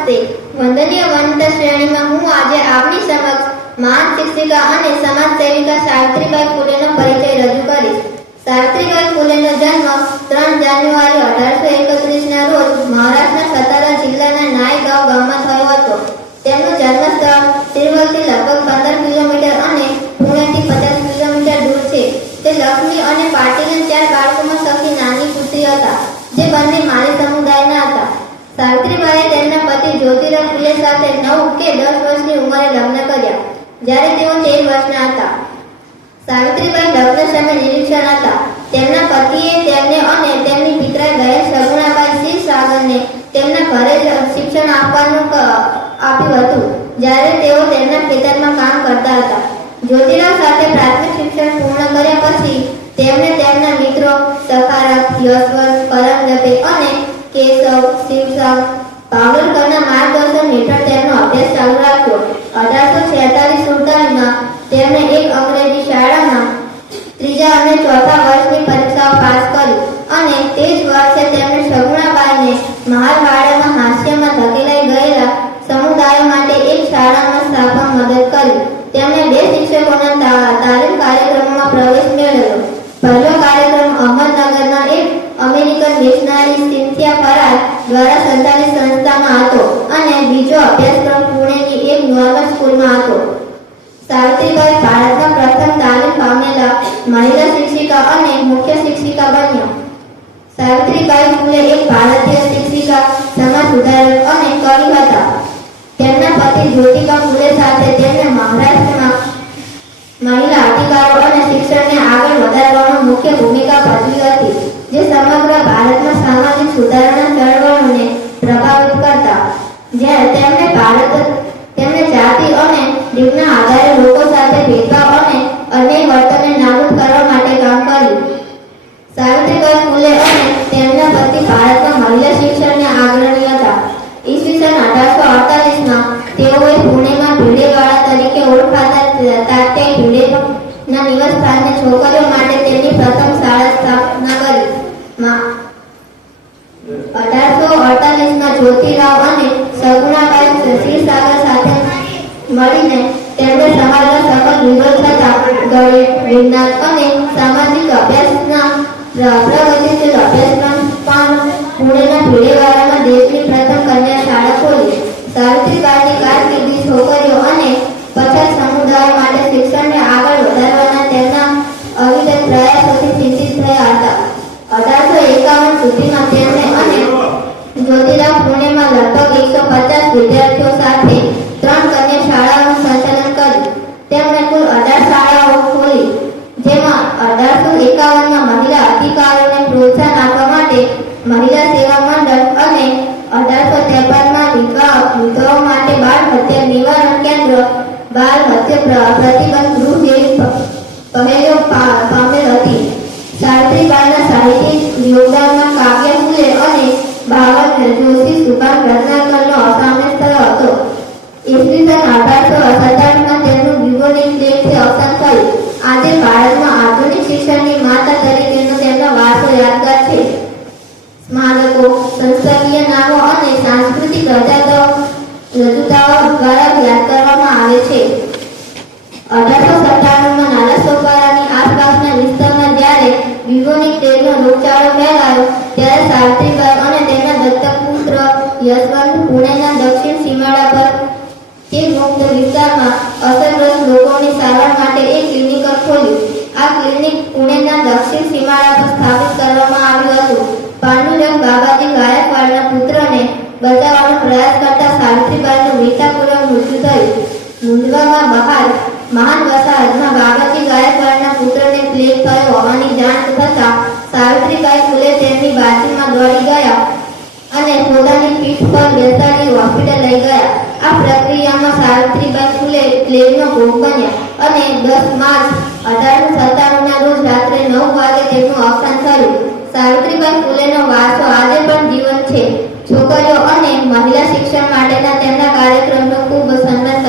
નમસ્તે. વંદનીય વંત શ્રેણીમાં હું આજે આપની સમક્ષ મહાન શિક્ષિકા અને સમાજ સેવિકા સાવિત્રીબાઈ ફૂલેનો પરિચય રજૂ કરીશ. સાવિત્રીબાઈ ફૂલેનો જન્મ 3 જાન્યુઆરી 1831ના રોજ મહારાષ્ટ્રના સતારા જિલ્લાના નાયગાંવ ગામમાં થયો હતો. તેમનું જન્મસ્થળ સિરવલથી લગભગ 15 કિલોમીટર અને પુણેથી 50 કિલોમીટર દૂર છે. તે લક્ષ્મી અને પાટીલના 4 બાળકોમાં સૌથી નાની પુત્રી હતા, જે બંને માલી સમુદાયના હતા. સાવિત્રીબાઈએ તેમના પતિ જ્યોતિરાવ ફૂલે સાથે 9 કે 10 વર્ષની ઉંમરે લગ્ન કર્યા, જ્યારે તેઓ 13 વર્ષના હતા. સાવિત્રીબાઈ લગ્ન સમયે નિરીક્ષણ હતા. તેમના પતિએ તેમને અને તેમની પિતરાઈ બહેન સગુણાબાઈ ક્ષીરસાગરને તેમના ઘરે જ શિક્ષણ આપ્યું હતું, જ્યારે તેઓ તેમના ખેતરમાં કામ કરતા હતા. જ્યોતિરાવ સાથે પ્રાથમિક શિક્ષણ પૂર્ણ કર્યા પછી તેમણે તેમના મિત્રો સખારામ, યશવંત, કરમજપે અને કેશવ, શિવસાગ, ભાવલકરના માર્ગદર્શન હેઠળ તેમનો અભ્યાસ ચાલુ રાખ્યો. 1846-47માં તેમણે એક અંગ્રેજી શાળામાં 3જા અને 4થા વર્ષની પરીક્ષાઓ પાસ કરી અને તે જ વર્ષે તેમણે સગુણાબાઈને મહારવાડામાં હાસ્યમાં ધકેલાઈ ગયેલા સમુદાયો માટે એક શાળામાં સ્થાપવામાં મદદ કરી. તેમણે 2 શિક્ષકોના તાલીમ કાર્યક્રમોમાં પ્રવેશ મેળવ્યો. પહેલો કાર્યક્રમ અહમદનગરના એક અમેરિકન મિશનરી સિન્થિયા ફરાર દ્વારા સંચાલિત સંસ્થામાં હતો અને બીજો અભ્યાસક્રમ પુણેની એક નોર્મલ સ્કૂલમાં હતો. સાવિત્રીબાઈ ભારતમાં પ્રથમ તાલીમ પામેલા મહિલા શિક્ષિકા અને મુખ્ય શિક્ષિકા બન્યા. સાવિત્રીબાઈ ફૂલે એક ભારતીય શિક્ષિકા, સમાજ સુધારક અને કવિ હતા. તેમના પતિ જ્યોતિબા ફૂલે સાથે તેમણે મહારાષ્ટ્રમાં મહિલા અધિકારો અને શિક્ષણને આગળ વધારવામાં મુખ્ય ભૂમિકા ભજવી હતી, જે સમગ્ર ભારતમાં સામાજિક સુધારણા ચળવળોને પ્રભાવિત કરતા. તેમણે જાતિ અને લિંગના આધારે લોકો સાથે ભેદભાવ અને અન્યાય વર્તનને નાબૂદ કરવા માટે કામ કર્યું. સાવિત્રીબાઈ ફૂલે અને તેમના પતિ ભારતમાં મહિલા શિક્ષણને અગ્રણી હતા. ઈસવીસન 1848માં તેઓએ પુણેમાં ભીડેવાડા તરીકે ઓળખાતા તાત્યાઈ ભીડેના નિવાસસ્થાને છોકરીઓ માટે તેમની પ્રથમ શાળા સ્થાપના કરી. 1848માં જ્યોતિરાવ અને સગુણાબાઈ ક્ષીરસાગર સાથે મળીને તેમણે સમાજના સખત વિરોધ થતા ગણિત, વિજ્ઞાન અને સામાજિક અભ્યાસના પ્રગતિશીલ અભ્યાસક્રમ પણ પુણેના ભીડેવાડામાં દેશની પ્રથમ કન્યા શાળા ખોલી. સાવિત્રીબાઈની કારકિર્દી છોકરીઓ અને પછાત સમુદાયો માટે શિક્ષણને આગળ વધારવાના તેમના અવિરત પ્રયાસોથી ચિંતિત થયા હતા. 1851 સુધીમાં તેમણે અને જ્યોતિરાવ પુણેમાં લગભગ 150 વિદ્યાર્થીઓ સાથે 3 કન્યા શાળાઓનું સંચાલન કર્યું. તેમણે કુલ 18 શાળાઓ ખોલી, જેમાં 1851માં મહિલા અધિકારોને પ્રોત્સાહન આપવા માટે મહિલા સેવા મંડળ અને 1853માં વિધવાઓ માટે બાળ હત્યા નિવારણ કેન્દ્ર, બાળ હત્યા પ્રતિબંધ ગૃહ જેવી પહેલો પામેલ હતી. સાવિત્રીબાઈના સાહિત્યિક યોગદાનમાં કાવ્ય ફૂલે અને ભાવન જોશી, સુભાષ ભટનાગરનો અસામેલ થયો હતો. ઈસવીસન 1857માં તેમનું બિબોનિક પ્લેગથી અવસાન થયું. આજે ભારતમાં આધુનિક શિક્ષણની માતા તરીકેનો તેમનો વારસો યાદગાર છે. સ્મારકો, સંસ્થાકીય નામો અને સાંસ્કૃતિક રજૂતાઓ દ્વારા યાદ કરવામાં આવે છે. 1897માં નાના સોપારાની આસપાસના વિસ્તારમાં જ્યારે બિબોનિક પ્લેગનો રોગચાળો ફેલાયો, ત્યારે સાવિત્રીબાઈ અને તેમના દત્તક પુત્ર યશવંત પુણેના દક્ષિણ સીમાડા પર તે મુક્ત વિસ્તારમાં અસરગ્રસ્ત લોકોની સારવાર માટે એક ક્લિનિક ખોલ્યું. આ ક્લિનિક પુણેના દક્ષિણ સીમાડા પર સ્થાપિત કરવામાં આવ્યું હતું. પાંડુરંગ બાબાજી ગાયકવાડના પુત્રને બચાવવાનો પ્રયાસ કરતા સાવિત્રીબાઈનું વીરતાપૂર્વક મૃત્યુ થયું. મુંદવામાં બહાર મહાન વસાહતમાં બાબાજી ગાયકવાડના પુત્રને પ્લેગ થયો હોવાની જાણ થતાં સાવિત્રીબાઈ ફૂલે તેમની બાજુમાં દોડી ગયા અને પોતાની પીઠ પર બેસાડી હોસ્પિટલ લઈ ગયા. આ પ્રક્રિયામાં સાવિત્રીબાઈ ફૂલે પ્લેગનો ભોગ બન્યા અને 10 માર્ચ 1897ના રોજ રાત્રે 9 વાગે તેમનું અવસાન થયું. સાવિત્રીબાઈ ફૂલેનો વારસો આજે પણ જીવંત છે. છોકરીઓ અને મહિલા શિક્ષણ માટેના તેમના કાર્યક્રમનો ખૂબ સન્માન